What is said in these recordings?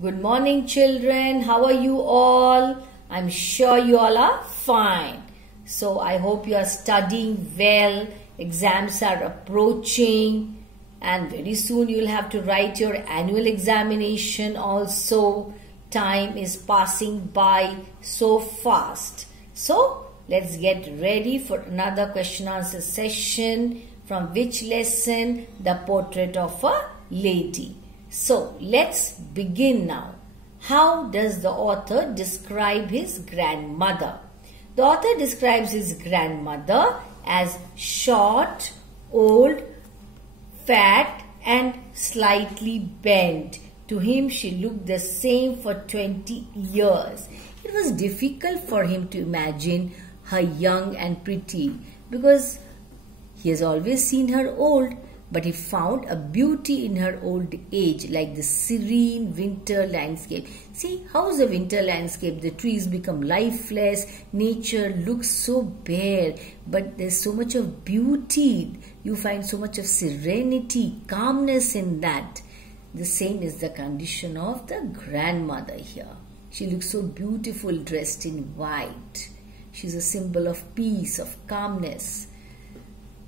Good morning, children. How are you all? I'm sure you all are fine. So I hope you are studying well. Exams are approaching and very soon you'll have to write your annual examination also. Time is passing by so fast. So let's get ready for another question answer session. From which lesson? The Portrait of a Lady. So let's begin now. How does the author describe his grandmother? The author describes his grandmother as short, old, fat and slightly bent. To him she looked the same for 20 years. It was difficult for him to imagine her young and pretty because he has always seen her old, but he found a beauty in her old age, like the serene winter landscape. See, how's the winter landscape? The trees become lifeless, nature looks so bare, but there's so much of beauty. You find so much of serenity, calmness in that. The same is the condition of the grandmother here. She looks so beautiful dressed in white. She's a symbol of peace, of calmness.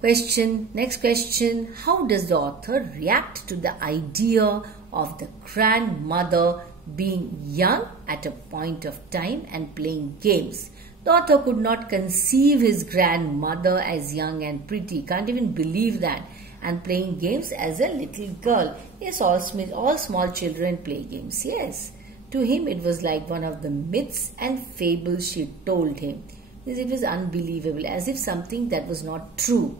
Next question, how does the author react to the idea of the grandmother being young at a point of time and playing games? The author could not conceive his grandmother as young and pretty, can't even believe that, and playing games as a little girl. Yes, all small children play games, yes. To him it was like one of the myths and fables she told him. It was unbelievable, as if something that was not true.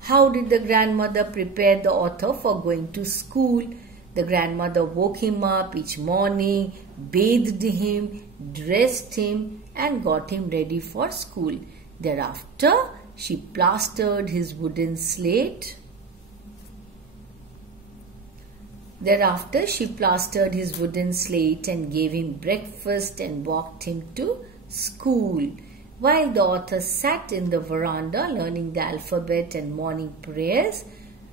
How did the grandmother prepare the author for going to school? The grandmother woke him up each morning, bathed him, dressed him and got him ready for school. Thereafter, she plastered his wooden slate. And gave him breakfast and walked him to school. While the author sat in the veranda learning the alphabet and morning prayers,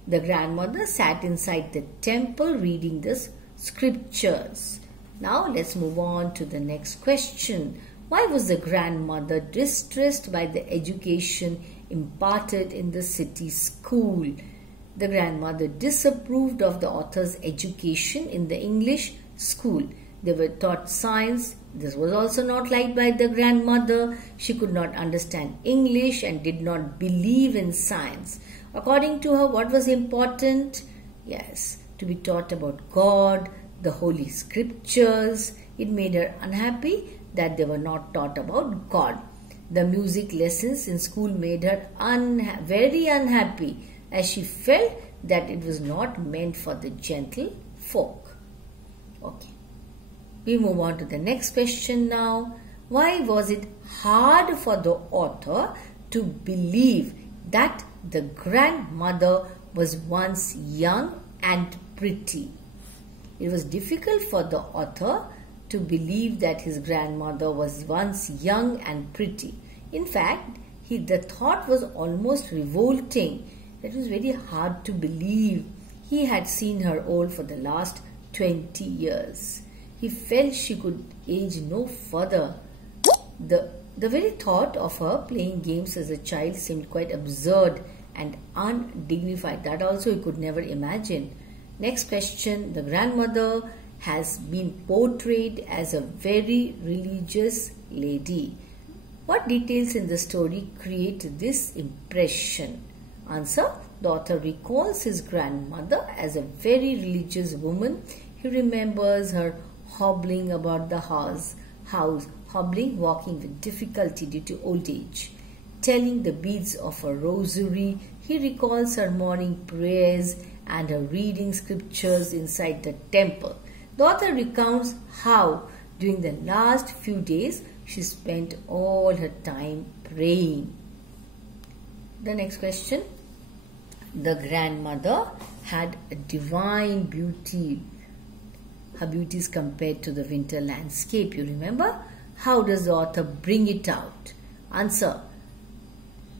the grandmother sat inside the temple reading the scriptures. Now let's move on to the next question. Why was the grandmother distressed by the education imparted in the city school? The grandmother disapproved of the author's education in the English school. They were taught science. This was also not liked by the grandmother. She could not understand English and did not believe in science. According to her, what was important? Yes, to be taught about God, the Holy Scriptures. It made her unhappy that they were not taught about God. The music lessons in school made her very unhappy, as she felt that it was not meant for the gentle folk. Okay. We move on to the next question now. Why was it hard for the author to believe that the grandmother was once young and pretty? It was difficult for the author to believe that his grandmother was once young and pretty. In fact, the thought was almost revolting. It was very hard to believe. He had seen her old for the last 20 years. He felt she could age no further. The very thought of her playing games as a child seemed quite absurd and undignified. That also he could never imagine. Next question. The grandmother has been portrayed as a very religious lady. What details in the story create this impression? Answer. The author recalls his grandmother as a very religious woman. He remembers her hobbling about the house, walking with difficulty due to old age. Telling the beads of her rosary, he recalls her morning prayers and her reading scriptures inside the temple. The author recounts how, during the last few days, she spent all her time praying. The next question. The grandmother had a divine beauty. Her beauty is compared to the winter landscape, you remember? How does the author bring it out? Answer.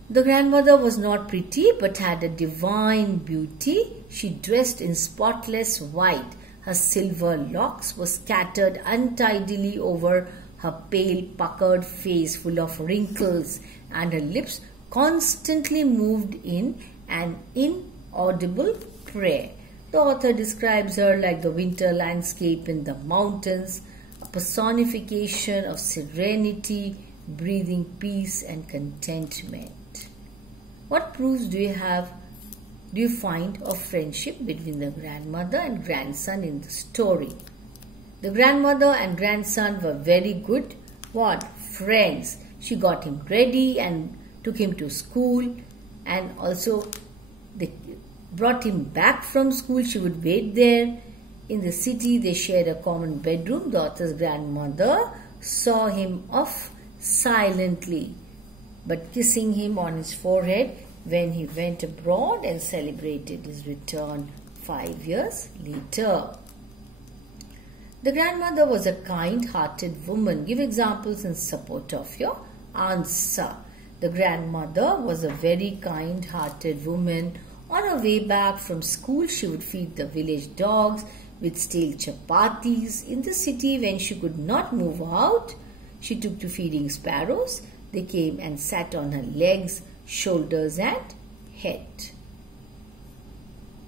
The grandmother was not pretty but had a divine beauty. She dressed in spotless white. Her silver locks were scattered untidily over her pale, puckered face full of wrinkles, and her lips constantly moved in an inaudible prayer. The author describes her like the winter landscape in the mountains, a personification of serenity, breathing peace and contentment. What proofs do you find of friendship between the grandmother and grandson in the story? The grandmother and grandson were very good friends. She got him ready and took him to school, and also they brought him back from school. She would wait there. In the city, they shared a common bedroom. The author's grandmother saw him off silently, but kissing him on his forehead when he went abroad and celebrated his return 5 years later. The grandmother was a kind-hearted woman. Give examples in support of your answer. The grandmother was a very kind-hearted woman. On her way back from school, she would feed the village dogs with stale chapatis. In the city, when she could not move out, she took to feeding sparrows. They came and sat on her legs, shoulders and head.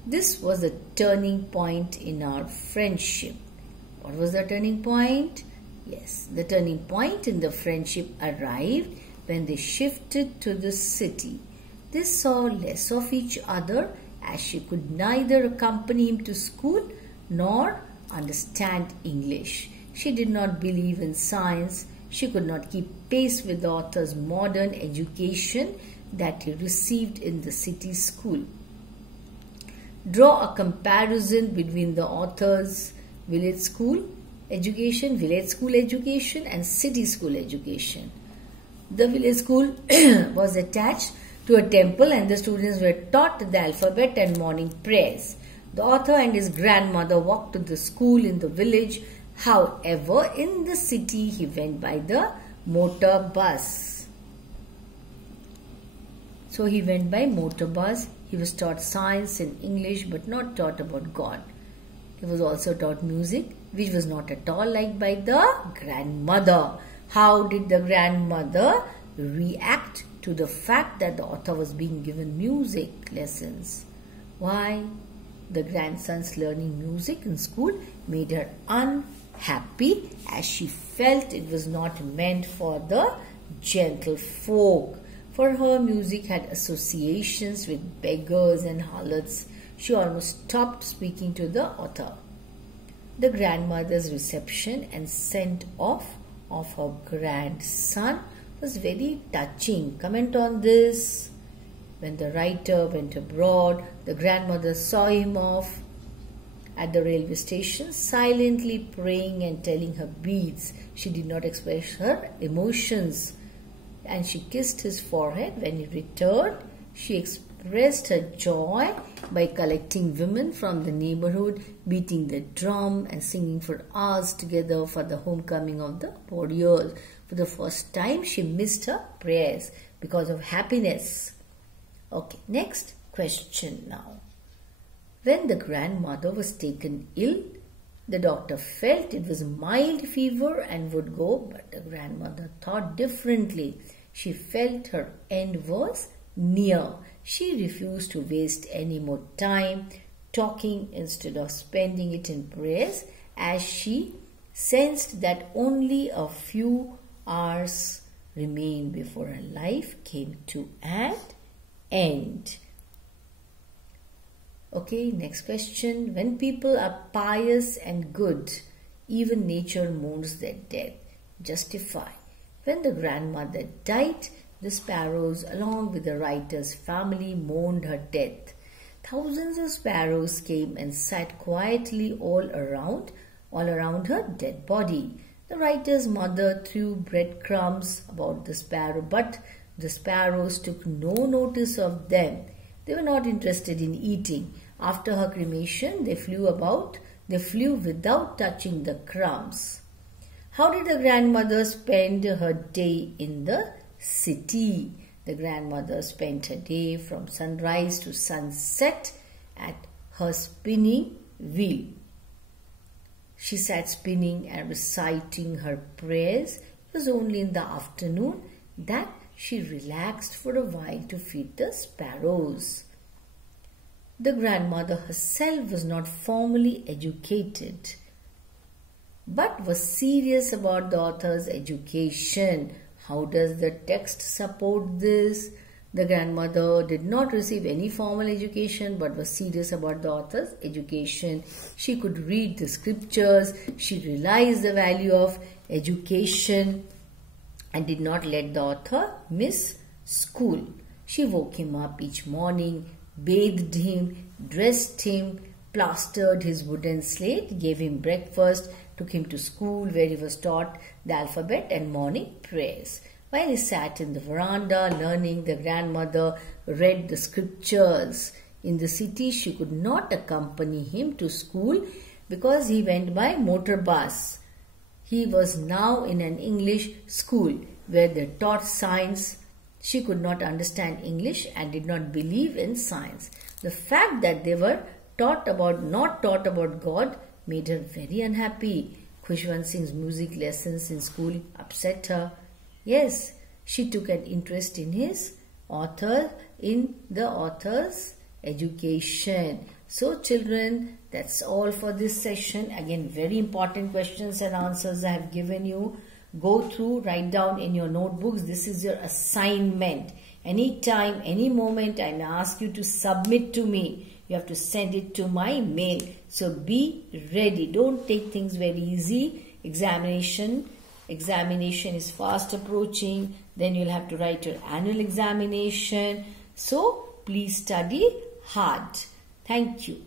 This was a turning point in our friendship. What was the turning point? Yes, the turning point in the friendship arrived when they shifted to the city. They saw less of each other as she could neither accompany him to school nor understand English. She did not believe in science. She could not keep pace with the author's modern education that he received in the city school. Draw a comparison between the author's village school education and city school education. The village school was attached to a temple and the students were taught the alphabet and morning prayers. The author and his grandmother walked to the school in the village. However, in the city he went by the motor bus. So he went by motor bus. He was taught science and English but not taught about God. He was also taught music, which was not at all liked by the grandmother. How did the grandmother react to the fact that the author was being given music lessons? Why? The grandson's learning music in school made her unhappy as she felt it was not meant for the gentle folk. For her, music had associations with beggars and harlots. She almost stopped speaking to the author. The grandmother's reception and send off of her grandson was very touching. Comment on this. When the writer went abroad, the grandmother saw him off at the railway station, silently praying and telling her beads. She did not express her emotions, and she kissed his forehead. When he returned, she expressed her joy by collecting women from the neighborhood, beating the drum and singing for hours together for the homecoming of the warriors. For the first time, she missed her prayers because of happiness. Okay, next question now. When the grandmother was taken ill, the doctor felt it was mild fever and would go, but the grandmother thought differently. She felt her end was near. She refused to waste any more time talking instead of spending it in prayers, as she sensed that only a few hours remained before her life came to an end. Okay, next question. When people are pious and good, even nature mourns their death. Justify. When the grandmother died, the sparrows, along with the writer's family, mourned her death. Thousands of sparrows came and sat quietly all around her dead body. The writer's mother threw breadcrumbs about the sparrow, but the sparrows took no notice of them. They were not interested in eating. After her cremation, they flew without touching the crumbs. How did the grandmother spend her day in the city? The grandmother spent her day from sunrise to sunset at her spinning wheel. She sat spinning and reciting her prayers. It was only in the afternoon that she relaxed for a while to feed the sparrows. The grandmother herself was not formally educated, but was serious about the author's education. How does the text support this? The grandmother did not receive any formal education but was serious about the author's education. She could read the scriptures. She realized the value of education and did not let the author miss school. She woke him up each morning, bathed him, dressed him, plastered his wooden slate, gave him breakfast, took him to school where he was taught the alphabet and morning prayers. While he sat in the veranda learning, the grandmother read the scriptures. In the city, she could not accompany him to school because he went by motor bus. He was now in an English school where they taught science. She could not understand English and did not believe in science. The fact that they were not taught about God made her very unhappy. Khushwant Singh's music lessons in school upset her. Yes, she took an interest in the author's education. So children, that's all for this session. Again, very important questions and answers I have given you. Go through, write down in your notebooks. This is your assignment. Anytime, any moment, I ask you to submit to me. You have to send it to my mail. So be ready. Don't take things very easy. Examination is fast approaching. Then you'll have to write your annual examination. So please study hard. Thank you.